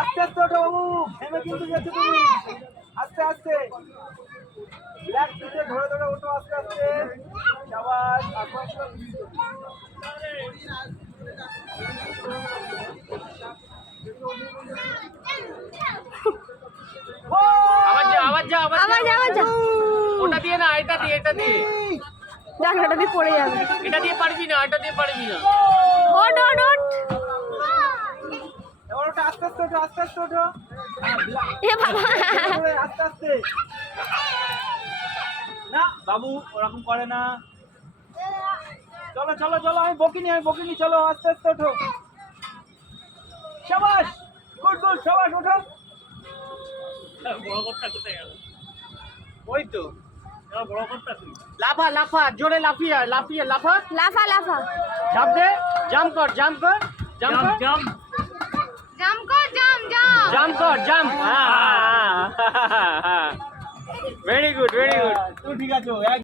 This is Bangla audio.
আস্তে আস্তে ওঠো বাবু, থেমে কিন্তু গেছো তুমি। আস্তে আস্তে ব্ল্যাক পিঠে ধরে ধরে ওঠো, আস্তে আস্তে। শাবাশ, আস্তে আস্তে। আবার যা। ওটা দিয়ে না, এটা দিয়ে দেখ এটা দিয়ে পড়ে যাবে। এটা দিয়ে পারবি না, এটা দিয়ে পারবি না। ওঠ। এবার ওটা আস্তে আস্তে ওঠো, আস্তে আস্তে ওঠো। এ বাবা, আস্তে আস্তে। না বাবু, ওরকম করে না। চলো চলো চলো, আমি বকিনি, চলো আস্তে আস্তে ওঠো। শাবাশ, গুড গুড, শাবাশ, ওঠো। বড় কথা কোথায় গেল? ওই তো বড় কথা লাফা জোরে লাফা। লাফা। ঝাঁপ দে, জাম্প কর। জাম্প কর। Very good. তুমি ঠিক আছো।